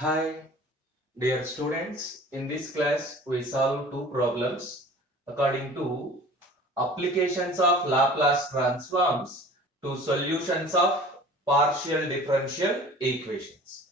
Hi, dear students. In this class, we solve two problems according to applications of Laplace transforms to solutions of partial differential equations.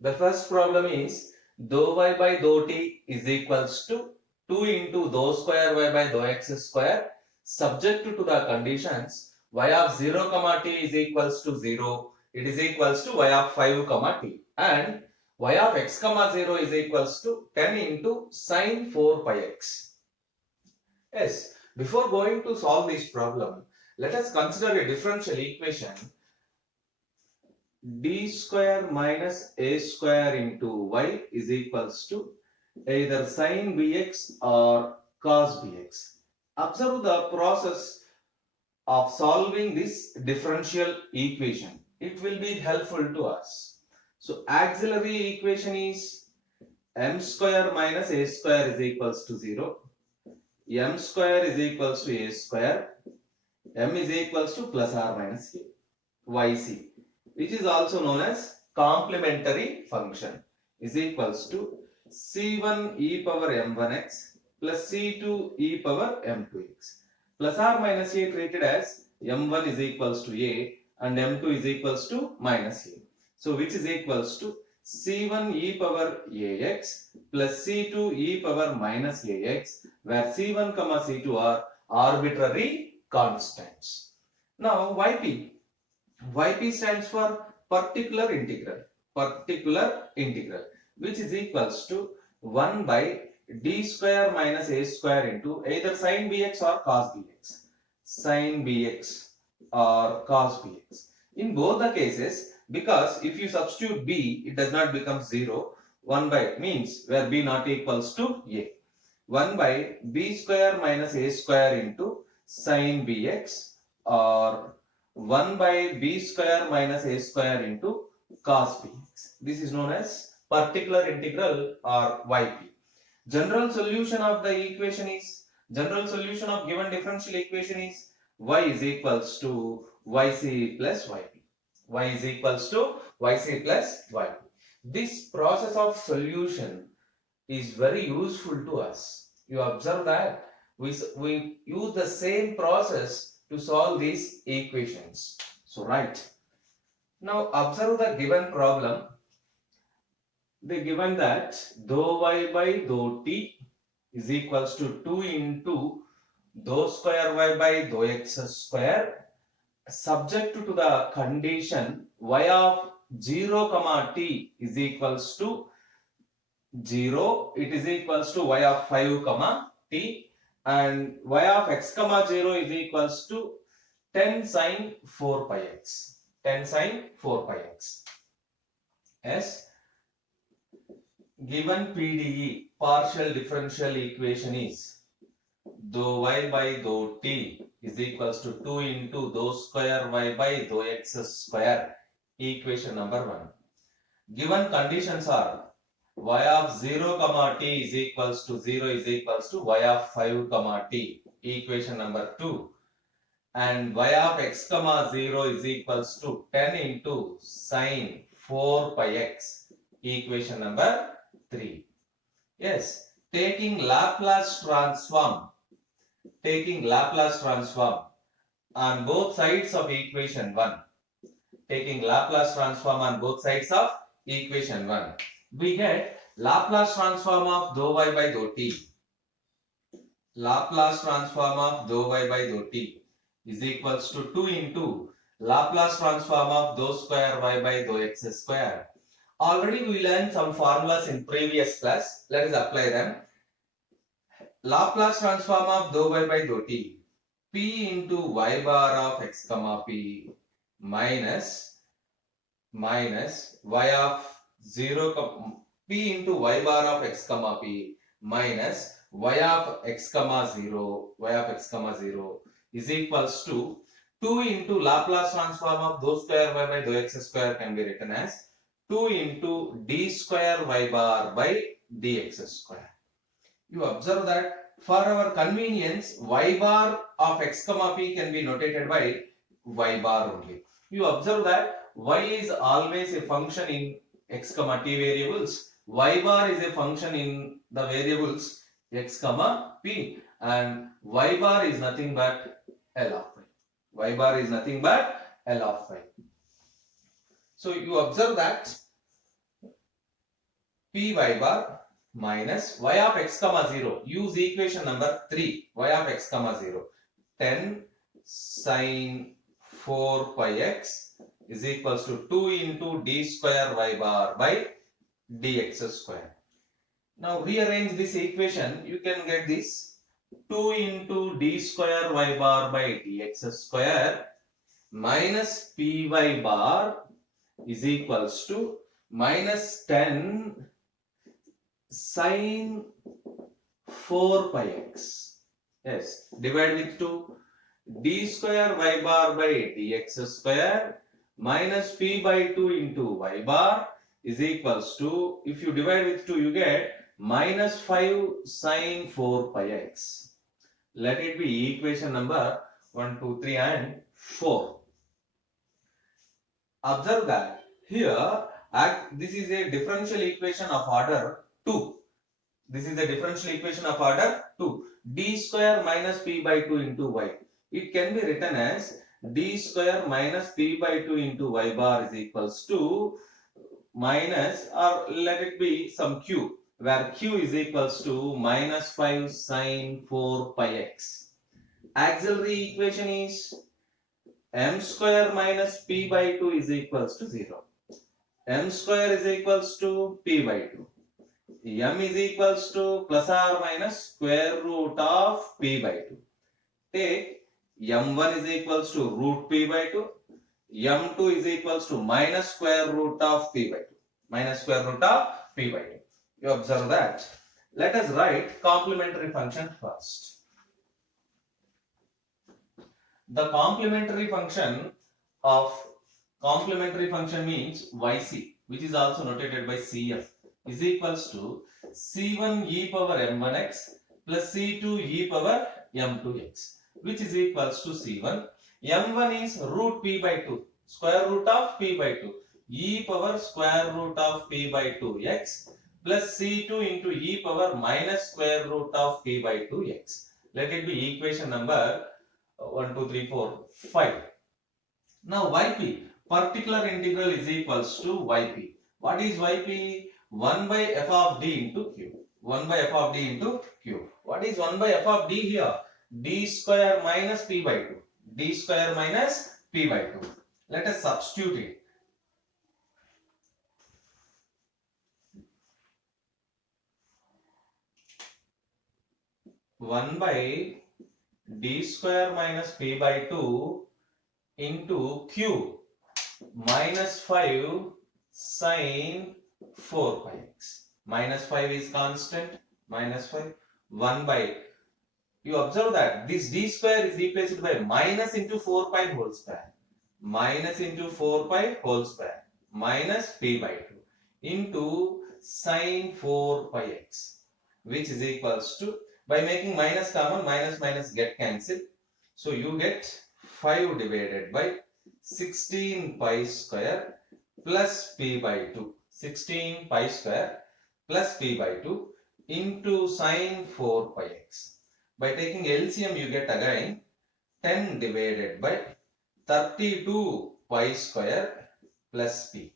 The first problem is dou y by dou t is equals to 2 into dou square y by dou x square subject to the conditions y of 0 comma t is equals to 0, it is equals to y of 5 comma t, and y of x comma 0 is equals to 10 into sine 4 pi x. Yes, before going to solve this problem, let us consider a differential equation d square minus a square into y is equals to either sin bx or cos bx. Observe the process of solving this differential equation. It will be helpful to us. So auxiliary equation is m square minus a square is equals to 0. M square is equals to a square. M is equals to plus or minus a. Yc, which is also known as complementary function, is equals to c1 e power m1x plus c2 e power m2x. Plus or minus a treated as m1 is equals to a and m2 is equals to minus a. So which is equals to c1 e power ax plus c2 e power minus ax, where c1 comma c2 are arbitrary constants. Now yp. Yp stands for particular integral, which is equals to 1 by d square minus a square into either sin bx or cos bx. Sin bx or cos bx. In both the cases, because if you substitute b, it does not become 0. 1 by means where b not equals to a. 1 by b square minus a square into sin bx, or 1 by b square minus a square into cos bx. This is known as particular integral or yp. General solution of given differential equation is y is equals to yc plus yp. Y is equals to yc plus yp. This process of solution is very useful to us. You observe that we use the same process to solve these equations. So right. Now observe the given problem. They given that dou y by dou t is equals to 2 into dou square y by dou x square, subject to the condition y of 0 comma t is equals to 0, it is equals to y of 5 comma t, and y of x comma 0 is equals to 10 sine 4 pi x. 10 sine 4 pi x. Yes. Given PDE, partial differential equation is dou y by dou t is equals to 2 into dou square y by dou x square. Equation number 1. Given conditions are y of 0 comma t is equals to 0 is equals to y of 5 comma t. Equation number 2. And y of x comma 0 is equals to 10 into sine 4 pi x. Equation number 3. Yes, taking Laplace transform on both sides of equation 1. Taking Laplace transform on both sides of equation 1. We get Laplace transform of dou y by dou t. Laplace transform of dou y by dou t is equals to 2 into Laplace transform of dou square y by dou x square. Already we learned some formulas in previous class. Let us apply them. Laplace transform of dou y by dou t. P into y bar of x comma p minus y of 0 p into y bar of x comma p minus y of x comma 0 is equals to 2 into Laplace transform of dou square y by dou x square can be written as 2 into d square y bar by dx square. You observe that for our convenience, y bar of x comma p can be notated by y bar only. You observe that y is always a function in x comma t variables, y bar is a function in the variables x comma p, and y bar is nothing but L of y. Y bar is nothing but L of y. So you observe that py bar minus y of x comma 0. Use equation number 3. Y of x comma 0. 10 sine 4 pi x is equals to 2 into d square y bar by dx square. Now rearrange this equation. You can get this 2 into d square y bar by dx square minus py bar is equals to minus 10 sine 4 pi x. Yes, divide with 2. D square y bar by dx square minus p by 2 into y bar is equals to, if you divide with 2, you get minus 5 sine 4 pi x. Let it be equation number 1, 2, 3 and 4. Observe that here this is a differential equation of order 2. This is the differential equation of order 2. D square minus p by 2 into y. It can be written as d square minus p by 2 into y bar is equals to minus, or let it be some q, where q is equals to minus 5 sine 4 pi x. Auxiliary equation is m square minus p by 2 is equals to 0. M square is equals to p by 2. M is equals to plus or minus square root of p by 2. Take m1 is equals to root p by 2. m2 is equals to minus square root of p by 2. Minus square root of p by 2. You observe that. Let us write complementary function first. The complementary function means yc, which is also notated by cf, is equals to c1 e power m1x plus c2 e power m2x, which is equals to c1. m1 is root p by 2, square root of p by 2, e power square root of p by 2x plus c2 into e power minus square root of p by 2x. Let it be equation number 1, 2, 3, 4, 5. Now yp, particular integral, is equals to yp. What is yp? 1 by f of d into q. 1 by f of d into q. What is 1 by f of d here? D square minus p by 2. D square minus p by 2. Let us substitute it. One by d square minus p by 2 into q minus 5 sine 4 pi x. Minus 5 is constant. Minus 5. 1 by. You observe that this d square is replaced by minus into 4 pi whole square. Minus into 4 pi whole square. Minus p by 2 into sine 4 pi x, which is equals to, by making minus common, minus minus get cancelled. So you get 5 divided by 16 pi square plus p by 2. 16 pi square plus p by 2 into sine 4 pi x. By taking LCM, you get again 10 divided by 32 pi square plus p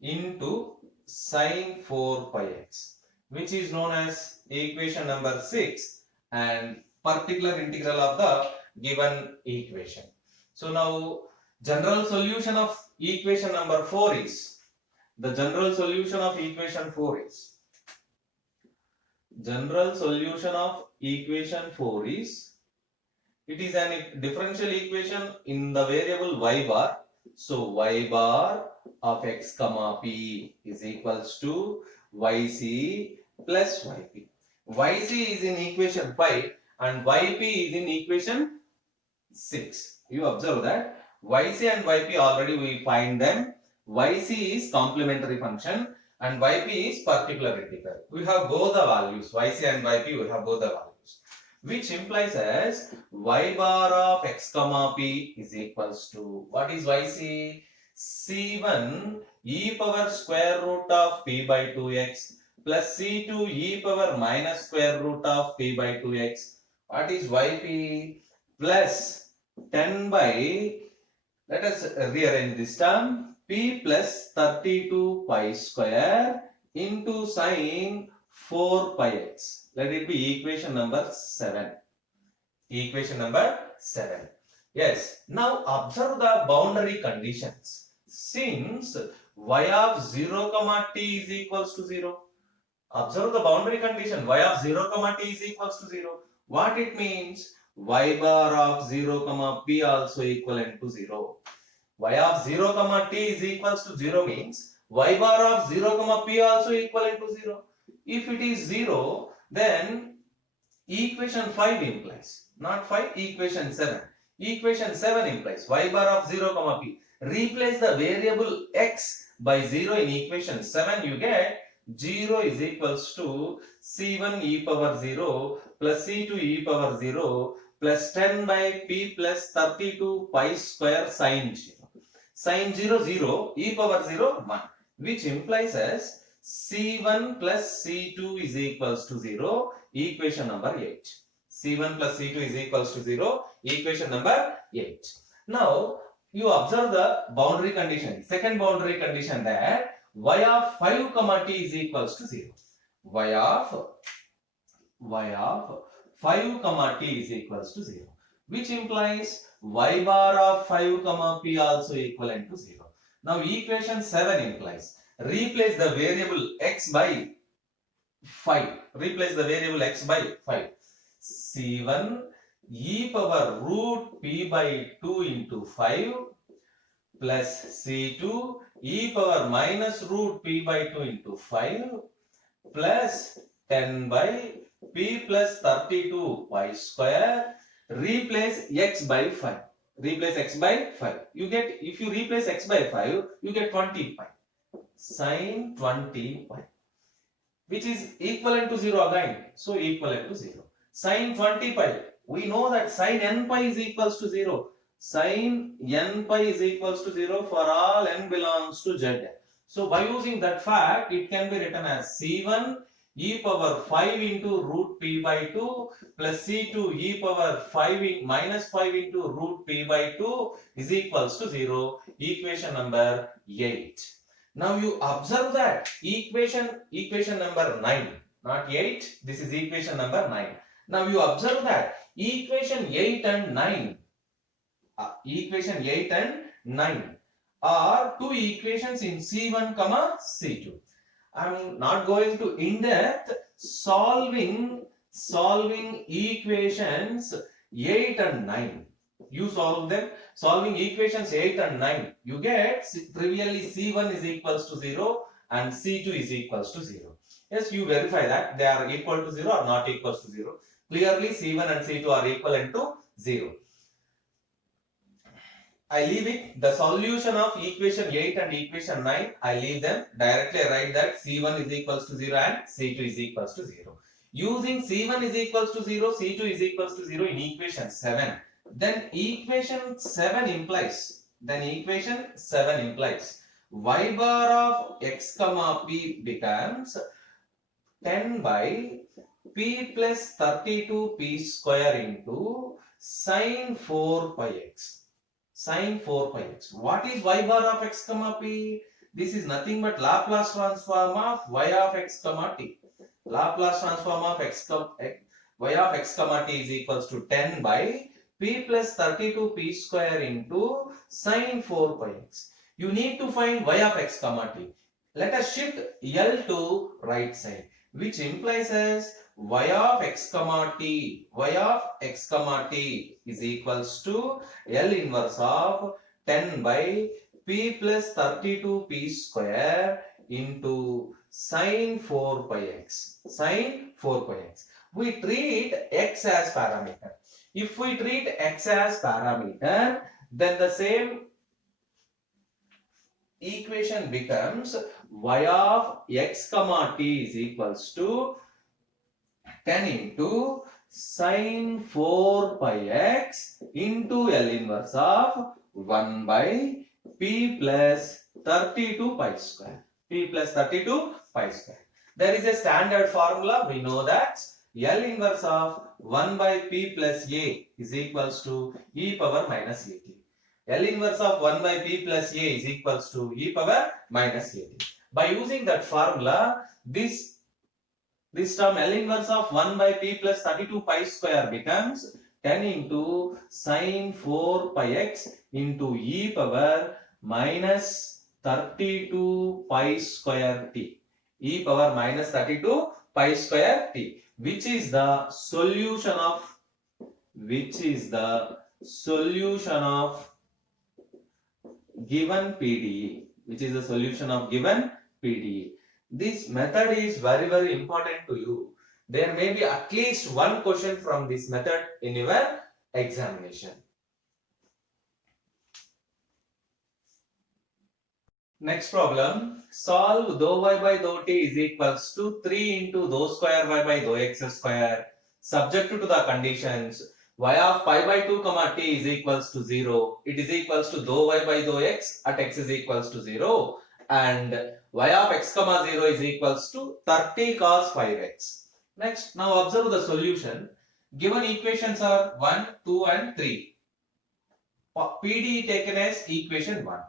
into sine 4 pi x, which is known as equation number 6 and particular integral of the given equation. So now general solution of equation number 4 is, the general solution of equation 4 is, general solution of equation 4 is, it is a differential equation in the variable y bar. So y bar of x comma p is equals to yc plus yp. Yc is in equation 5 and yp is in equation 6. You observe that yc and yp already we find them. Yc is complementary function and yp is particular integral. We have both the values, yc and yp, we have both the values, which implies as y bar of x comma p is equals to, what is yc? C1 e power square root of p by 2x plus c2 e power minus square root of p by 2x. What is yp? Plus 10 by, let us rearrange this term, p plus 32 pi square into sine 4 pi x. Let it be equation number 7. Equation number 7. Yes. Now observe the boundary conditions. Since y of 0 comma t is equals to 0. Observe the boundary condition. Y of 0 comma t is equals to 0. What it means? Y bar of 0 comma p also equivalent to 0. Y of 0 comma t is equals to 0 means y bar of 0 comma p also equivalent to 0. If it is 0, then equation 5 implies, not 5, equation 7. Equation 7 implies y bar of 0 comma p. Replace the variable x by 0 in equation 7, you get 0 is equals to c1 e power 0 plus c2 e power 0 plus 10 by p plus 32 pi square sine 0. Sine 0, 0, e power 0, 1, which implies as c1 plus c2 is equals to 0, equation number 8. c1 plus c2 is equals to 0, equation number 8. Now, you observe the boundary condition. Second boundary condition, that y of 5 comma t is equals to 0. y of 5 comma t is equals to 0, which implies y bar of 5 comma p also equivalent to 0. Now equation 7 implies, replace the variable x by 5. Replace the variable x by 5. c1 e power root p by 2 into 5 plus c2 e power minus root p by 2 into 5 plus 10 by p plus 32 pi square. Replace x by 5. Replace x by 5. You get, if you replace x by 5, you get 20 pi. Sine 20 pi, which is equivalent to 0 again. So equivalent to 0. Sine 20 pi. We know that sine n pi is equals to 0. Sine n pi is equals to 0 for all n belongs to z. So by using that fact, it can be written as c1 e power 5 into root p by 2 plus c2 e power 5 minus 5 into root p by 2 is equals to 0. Equation number 8. Now you observe that equation number 9, not 8. This is equation number 9. Now you observe that equation 8 and 9, equation 8 and 9 are two equations in C1 comma C2. I am not going to in depth solving equations 8 and 9. You solve them. Solving equations 8 and 9, you get trivially C1 is equals to 0 and C2 is equals to 0. Yes, you verify that they are equal to 0 or not equals to 0. Clearly C1 and C2 are equivalent to 0. I leave it. The solution of equation 8 and equation 9, I leave them. Directly I write that C1 is equals to 0 and C2 is equals to 0. Using C1 is equals to 0, C2 is equals to 0 in equation 7. Then equation 7 implies, y bar of x comma p becomes 10 by p plus 32 p square into sine 4 pi x. Sine 4 pi x. What is y bar of x comma p? This is nothing but Laplace transform of y of x comma t. Laplace transform of y of x comma t is equals to 10 by p plus 32 p square into sine 4 pi x. You need to find y of x comma t. Let us shift L to right side, which implies as y of x comma t is equals to L inverse of 10 by p plus 32 p square into sine 4 pi x. We treat x as parameter. If we treat x as parameter, then the same equation becomes y of x comma t is equals to 10 into sine 4 pi x into L inverse of 1 by p plus 32 pi square. P plus 32 pi square. There is a standard formula. We know that L inverse of 1 by P plus A is equals to e power minus at. L inverse of 1 by P plus A is equals to e power minus at. By using that formula, this term L inverse of 1 by P plus 32 pi square becomes 10 into sine 4 pi x into e power minus 32 pi square t. E power minus 32 pi square t, which is the solution of given PDE, This method is very, very important to you. There may be at least one question from this method in your examination. Next problem. Solve dou y by dou t is equals to 3 into dou square y by dou x square, subject to the conditions y of pi by 2 comma t is equals to 0. It is equals to dou y by dou x at x is equals to 0, and y of x comma 0 is equals to 30 cos 5x. Next, now observe the solution. Given equations are 1, 2 and 3. PDE taken as equation 1.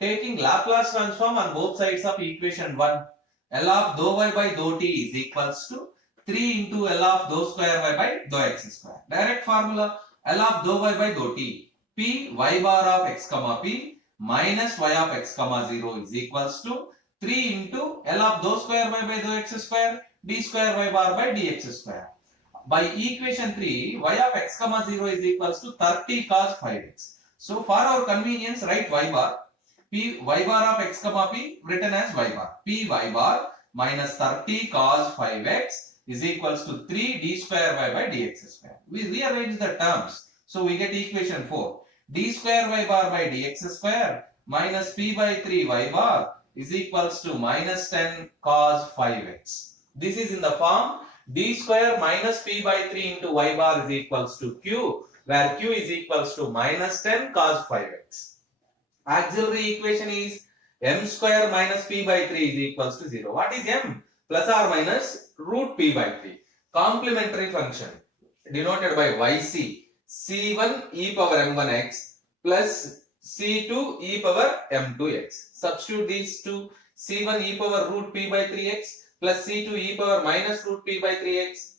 Taking Laplace transform on both sides of equation 1, L of dou y by dou t is equals to 3 into L of dou square y by dou x square. Direct formula, L of dou y by dou t, P y bar of x comma p minus y of x comma 0 is equals to 3 into L of dou square y by dou x square d square y bar by dx square. By equation 3, y of x comma 0 is equals to 30 cos 5x. So for our convenience, write y bar. P y bar of x comma p written as y bar. P y bar minus 30 cos 5x is equals to 3 d square y by dx square. We rearrange the terms. So we get equation 4. D square y bar by dx square minus p by 3 y bar is equals to minus 10 cos 5x. This is in the form d square minus p by 3 into y bar is equals to q, where q is equals to minus 10 cos 5x. Auxiliary equation is m square minus p by 3 is equals to 0. What is m? Plus or minus root p by 3. Complementary function denoted by yc. c1 e power m1x plus c2 e power m2x. Substitute these two. c1 e power root p by 3x plus c2 e power minus root p by 3x.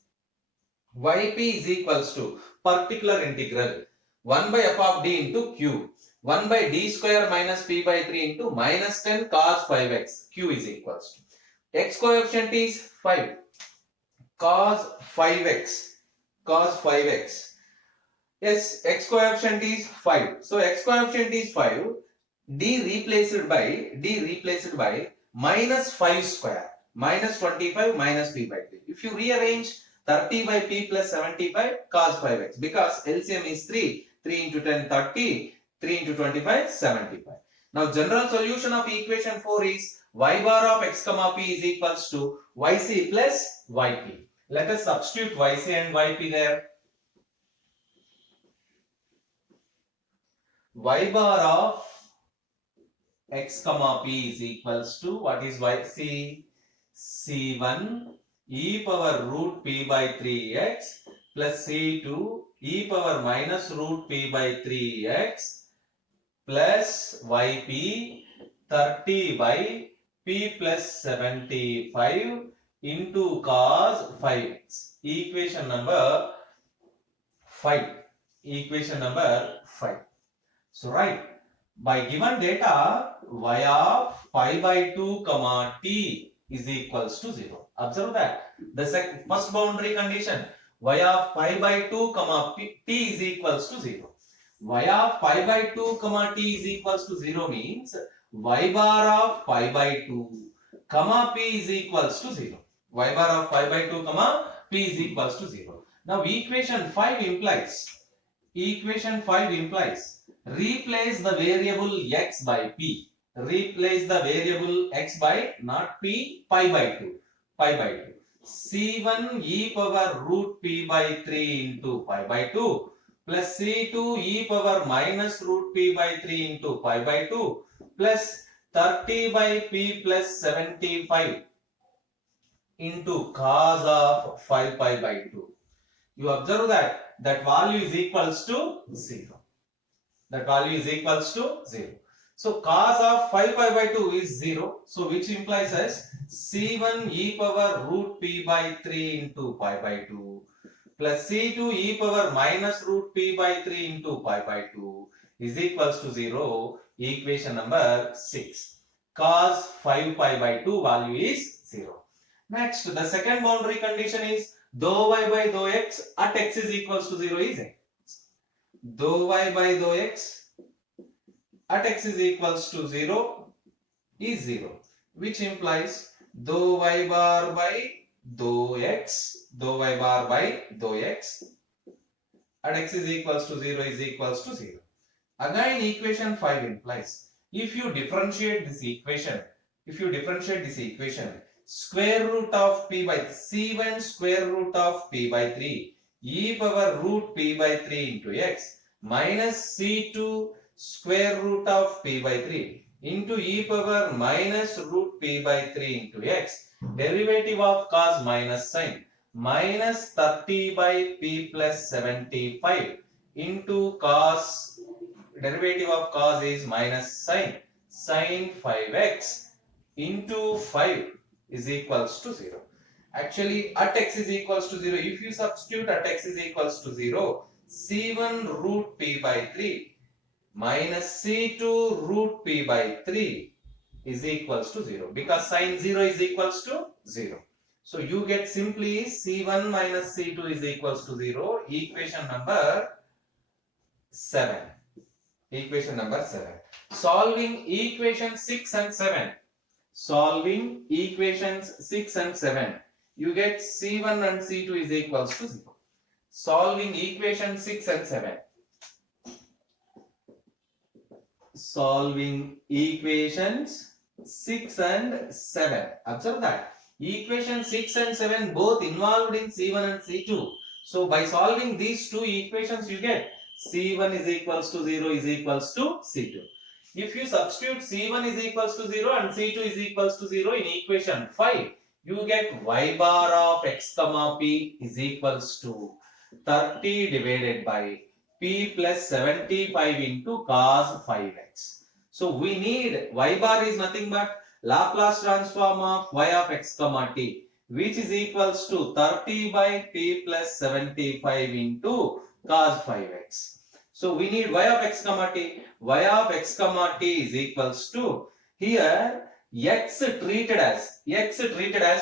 yp is equals to particular integral 1 by f of d into q. 1 by d square minus p by 3 into minus 10 cos 5x. Q is equals to x coefficient is 5 cos 5x. Yes, x coefficient is 5. So x coefficient is 5. D replaced by minus 5 square. Minus 25 minus p by 3. If you rearrange 30 by p plus 75 cos 5x, because LCM is 3. 3 into 10 30. 3 into 25 75. Now general solution of equation 4 is y bar of x comma p is equals to yc plus yp. Let us substitute yc and yp there. Y bar of x comma p is equals to, what is yc? c1 e power root p by 3x plus c2 e power minus root p by 3x plus yp 30 by p plus 75 into cos 5x. Equation number 5. So right, by given data, y of pi by 2 comma t is equals to 0. Observe that. The first boundary condition, y of pi by 2 comma t is equals to 0. Y of pi by 2 comma t is equals to 0 means y bar of pi by 2 comma p is equals to 0. Y bar of pi by 2 comma p is equals to 0. Now equation 5 implies replace the variable x by p. Replace the variable x by, not p, pi by 2. c1 e power root p by 3 into pi by 2 plus c2 e power minus root p by 3 into pi by 2 plus 30 by p plus 75 into cos of 5 pi by 2. You observe that value is equals to 0. That value is equals to 0. So cos of 5 pi by 2 is 0. So which implies as c1 e power root p by 3 into pi by 2 plus c2 e power minus root p by 3 into pi by 2 is equals to 0. Equation number 6. Cos 5 pi by 2 value is 0. Next, the second boundary condition is dou y by dou x at x is equals to 0 is x. Dou y by dou x at x is equals to 0 is 0, which implies dou y bar by dou x at x is equals to 0 is equals to 0. Again, equation 5 implies if you differentiate this equation, square root of p by c1 square root of p by 3 e power root p by 3 into x minus c2 square root of p by 3 into e power minus root p by 3 into x, derivative of cos minus sin, minus 30 by p plus 75 into cos, derivative of cos is minus sin 5x into 5 is equals to 0. Actually, at x is equals to 0, if you substitute at x is equals to 0, c1 root p by 3 minus c2 root p by 3 is equals to 0, because sin 0 is equals to 0. So you get simply c1 minus c2 is equals to 0. Equation number 7. Solving equations 6 and 7. You get c1 and c2 is equals to 0. Solving equations 6 and 7. Observe that. Equation 6 and 7 both involved in c1 and c2. So by solving these two equations, you get c1 is equals to 0 is equals to c2. If you substitute c1 is equals to 0 and c2 is equals to 0 in equation 5, you get y bar of x comma p is equals to 30 divided by p plus 75 into cos 5x. So we need y bar is nothing but Laplace transform of y of x comma t, which is equals to 30 by p plus 75 into cos 5x. So we need y of x comma t. Y of x comma t is equals to, here x treated as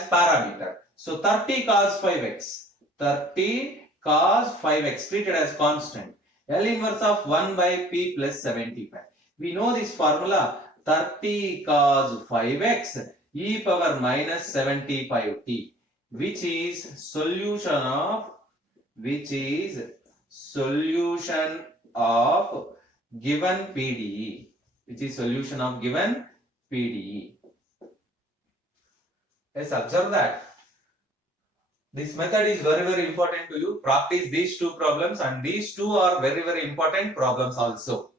parameter. So 30 cos 5x treated as constant. L inverse of 1 by p plus 75. We know this formula, 30 cos 5x e power minus 75t, which is solution of given PDE. Let's observe that this method is very, very important to you. Practice these two problems, and these two are very, very important problems also.